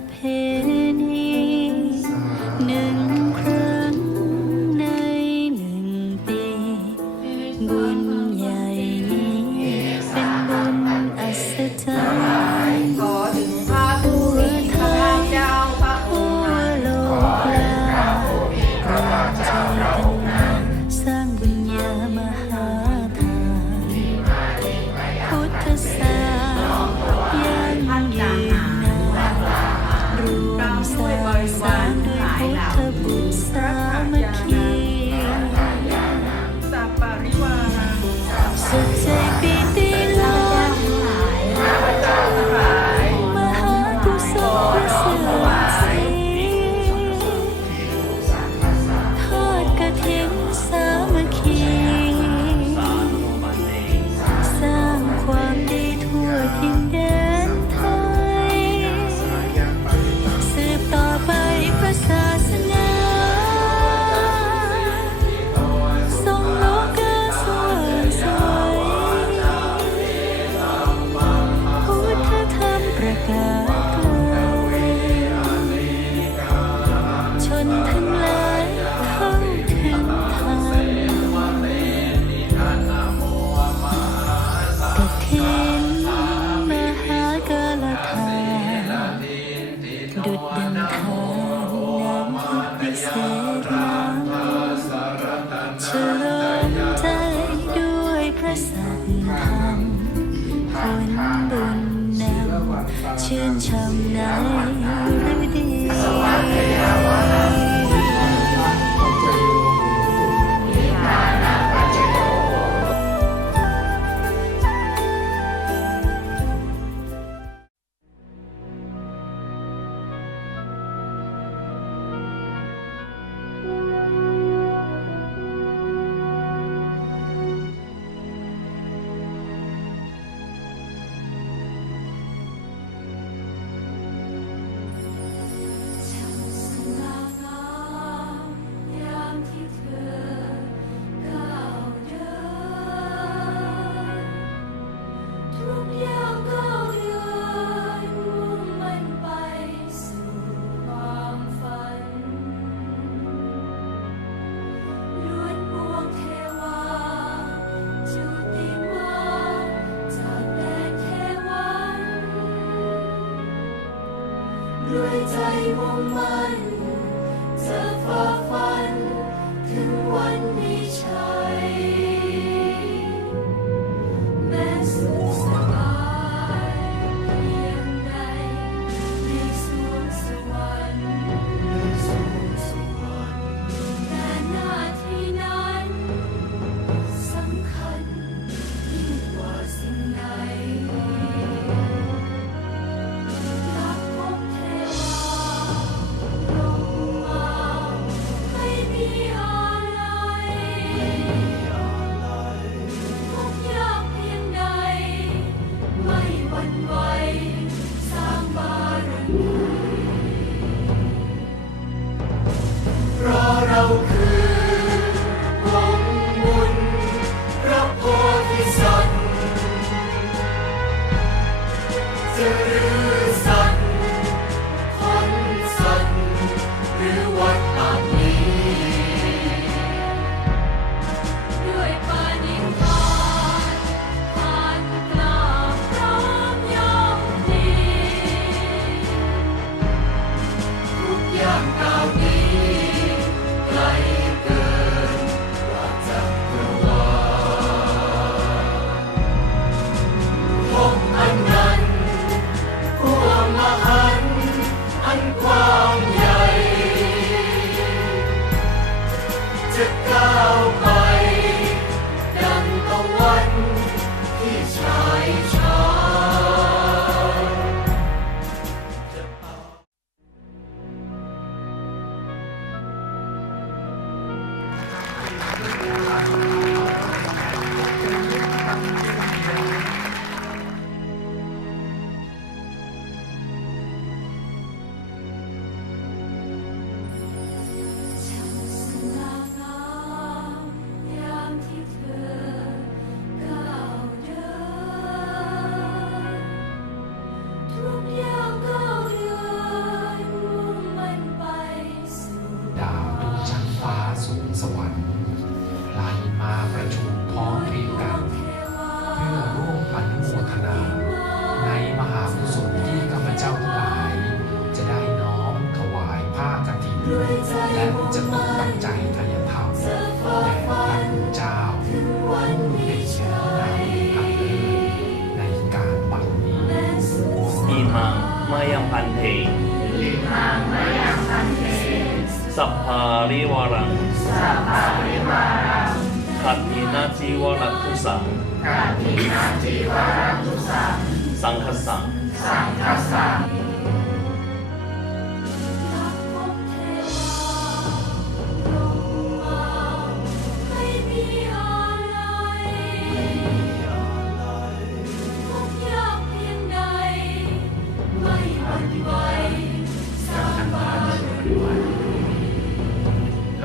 up. สร้างสรรค์พระบุญสามัคคี ทั้งหลยเข้าถึงธรรมกทนมหากาลธาดุดดังทานน้ำพิเศษน้ำเชิญใจด้วยพระสัทธรรมผบุญนำชื่นชมใน 在梦漫。to you. และจะต้องตั้งใจทยายามทำแด่พระคุณเจ้าผู้เป็นเจ้าอันเลิในการบัดนี้อิมังมายังพันเทอิมังมายังพันเทสัพพาริวารังสัพพาริวารังขัดมีนาจีวรัตุสังขัดมีนาจีวรัตุสังสังคสังสังคสัง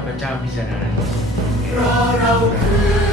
พเจ้าพิจารณา เพราะเราคือ